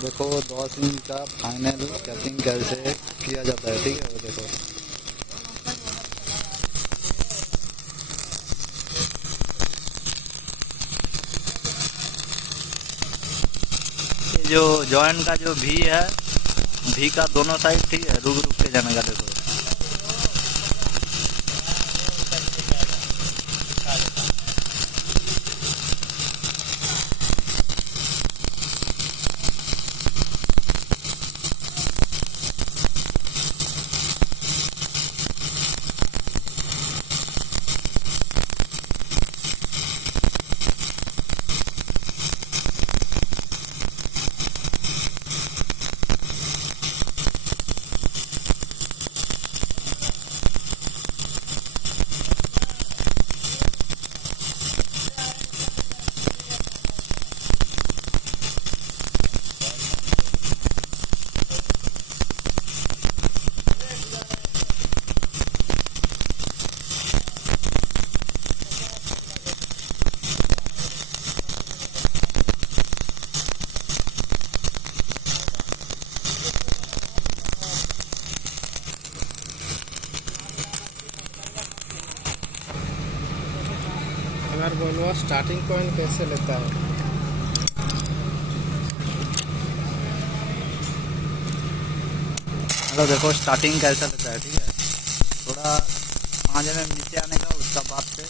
देखो 10 इंच का final cutting कैसे किया जाता है। ठीक है, वो देखो ये जो जॉइंट का जो भी है, भी का दोनों साइड ठीक है रुक रुक के जाने का। देखो अगर बोलो स्टार्टिंग पॉइंट कैसे लेता है। मतलब देखो स्टार्टिंग कैसा लेता है। ठीक है, थोड़ा 5 mm नीचे आने का, उसका बाद से